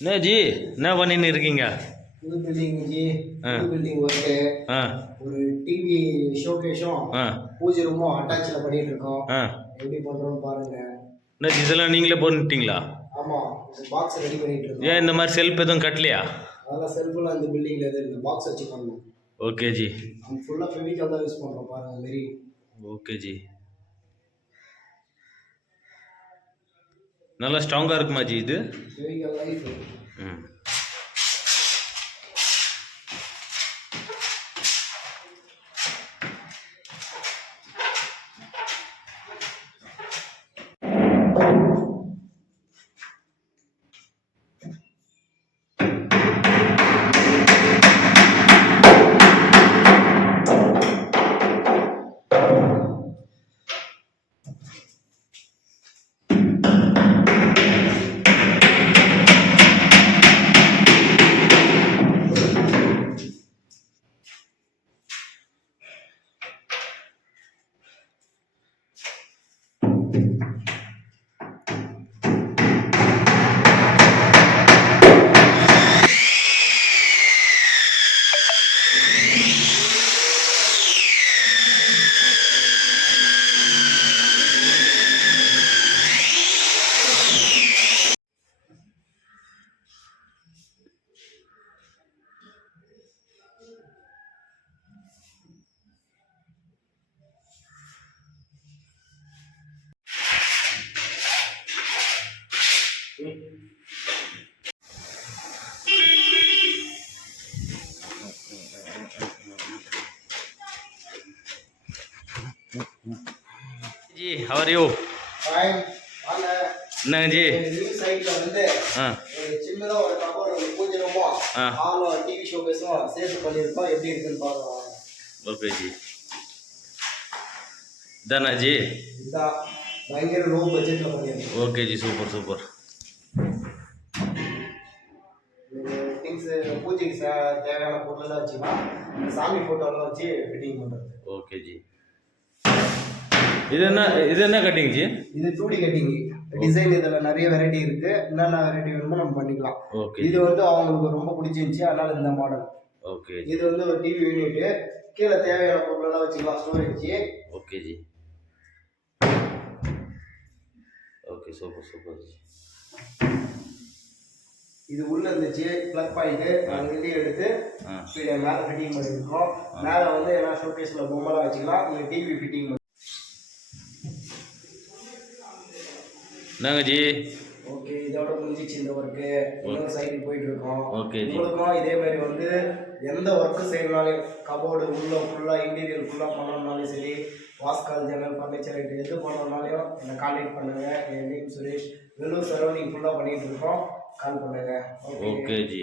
என்ன ஜி என்ன பண்ணின்னு இருக்கீங்க? புது பில்டிங் ஜி. புது பில்டிங் ஒர்க்கு. ஒரு டிவி ஷோகேஷும் பூஜை ரூமும் அட்டாச்சில் பண்ணிட்டு இருக்கோம். எப்படி பண்றோம்னு பாருங்க. என்ன இதெல்லாம் நீங்களே பண்ணிட்டீங்களா? ஆமா, பாக்ஸ் ரெடி பண்ணிட்டு இருக்கோம். ஏன் இந்த மாதிரி செல்ஃப் எதுவும் கட்டலையா? அதெல்லாம் செல்ஃபுலாம் இந்த பில்டிங்ல எதுவும் இல்லை, பாக்ஸ் வச்சு பண்ணணும். ஓகே ஜி. நம்ம ஃபுல்லாக ஃபெவிகால் தான் யூஸ் பண்ணுறோம் பாருங்க மாரி. ஓகே ஜி. நல்லா ஸ்ட்ராங்காக இருக்குமா ஜி இது? Fevicol life. Ji how are you? fine. என்னங்க ஜி? சைடுல வந்து ஒரு சின்னதா ஒரு கபோர்ட், ஒரு பூஜை ரூமும் ஹாலும் டிவி ஷோகேஸும் சேர்த்து பண்ணியிருக்கோம். எப்படி இருக்குன்னு பார்க்கலாம். ஓகே ஜி. இதானா ஜி? இதான் பயங்கர லோ பட்ஜெட்ல பண்ணியிருக்கோம். Okay ji, super super. Things பூஜைக்கு தேவையான பொருளெல்லாம் வச்சுக்கலாம். சாமி ஃபோட்டோலாம் வச்சு ஃபிட்டிங் பண்ணுறது. ஓகே ஜி. இது என்ன கட்டிங் ஜி? இது 2D கட்டிங் டிசைன். இதில் நிறைய வெரைட்டி இருக்கு. என்னென்ன வெரைட்டி வேணுமோ நம்ம பண்ணிக்கலாம். ஓகே. இது வந்து அவங்களுக்கு ரொம்ப பிடிச்சிருந்துச்சு, அதனால இந்த மாடல். ஓகே. இது வந்து ஒரு டிவி யூனிட். கீழே தேவையான பொருளெல்லாம் வச்சுக்கலாம், storage. Okay G. Okay, super super G. இது உள்ள இருந்துச்சு பிளக் பாயிண்ட், நாங்கள் வெளியே எடுத்து மேலே ஃபிட்டிங் பண்ணியிருக்கோம். மேலே வந்து ஏன்னா ஷோகேஸில் பொம்மைலாம் வச்சுக்கலாம். இங்கே டிவி ஃபிட்டிங். என்னங்க ஜி? ஓகே, இதோட முடிஞ்சிச்சு இந்த ஒர்க்கு. இன்னொரு சைடுக்கு போயிட்டு இருக்கோம். Okay G. உங்களுக்கும் இதே மாதிரி வந்து எந்த ஒர்க்கு செய்யணும்னாலும், கபோர்டு உள்ள ஃபுல்லாக இன்டீரியர் ஃபுல்லாக பண்ணணும்னாலும் சரி, வாஸ்கால் ஜன்னல் ஃபர்னிச்சர் ஐட்டம் எது பண்ணணும்னாலும் என்னை கான்டாக்ட் பண்ணுங்க. என் நேம் சுரேஷ். வெள்ளூர் சரௌண்டிங் ஃபுல்லாக பண்ணிட்டு இருக்கோம். கால் பண்ணுங்க. Okay G.